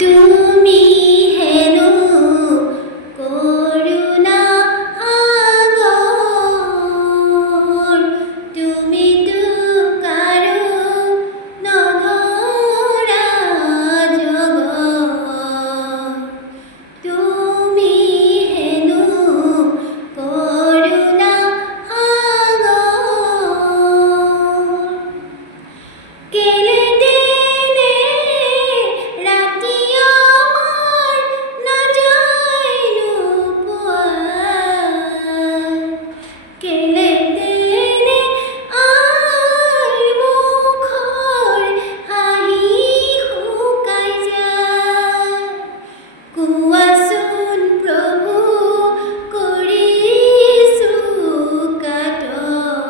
তুমি হেনো করুণা আগর, তুমি তো কারো নধরা জগৎ। তুমি হেনো করুণা আগর, কেলে দিনে রাতি আমার না যাইলো পুয়ার, কেলে দিনে আর মুখর হাহি শুকাই যায়। কোৱাচোন প্ৰভু কৰিছোঁ কাতৰ,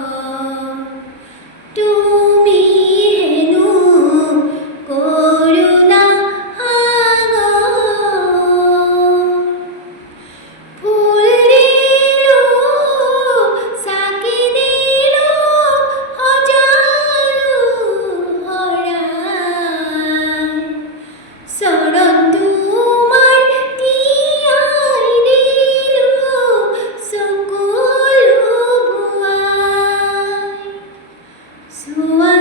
তুমি হেনো কৰুণা আগৰ। ফুল দিলো চাকি দিলো সজালো শৰাই, চৰণ তোমাৰ তিয়াই দিলো চকুলো বোৱাই। চোৱা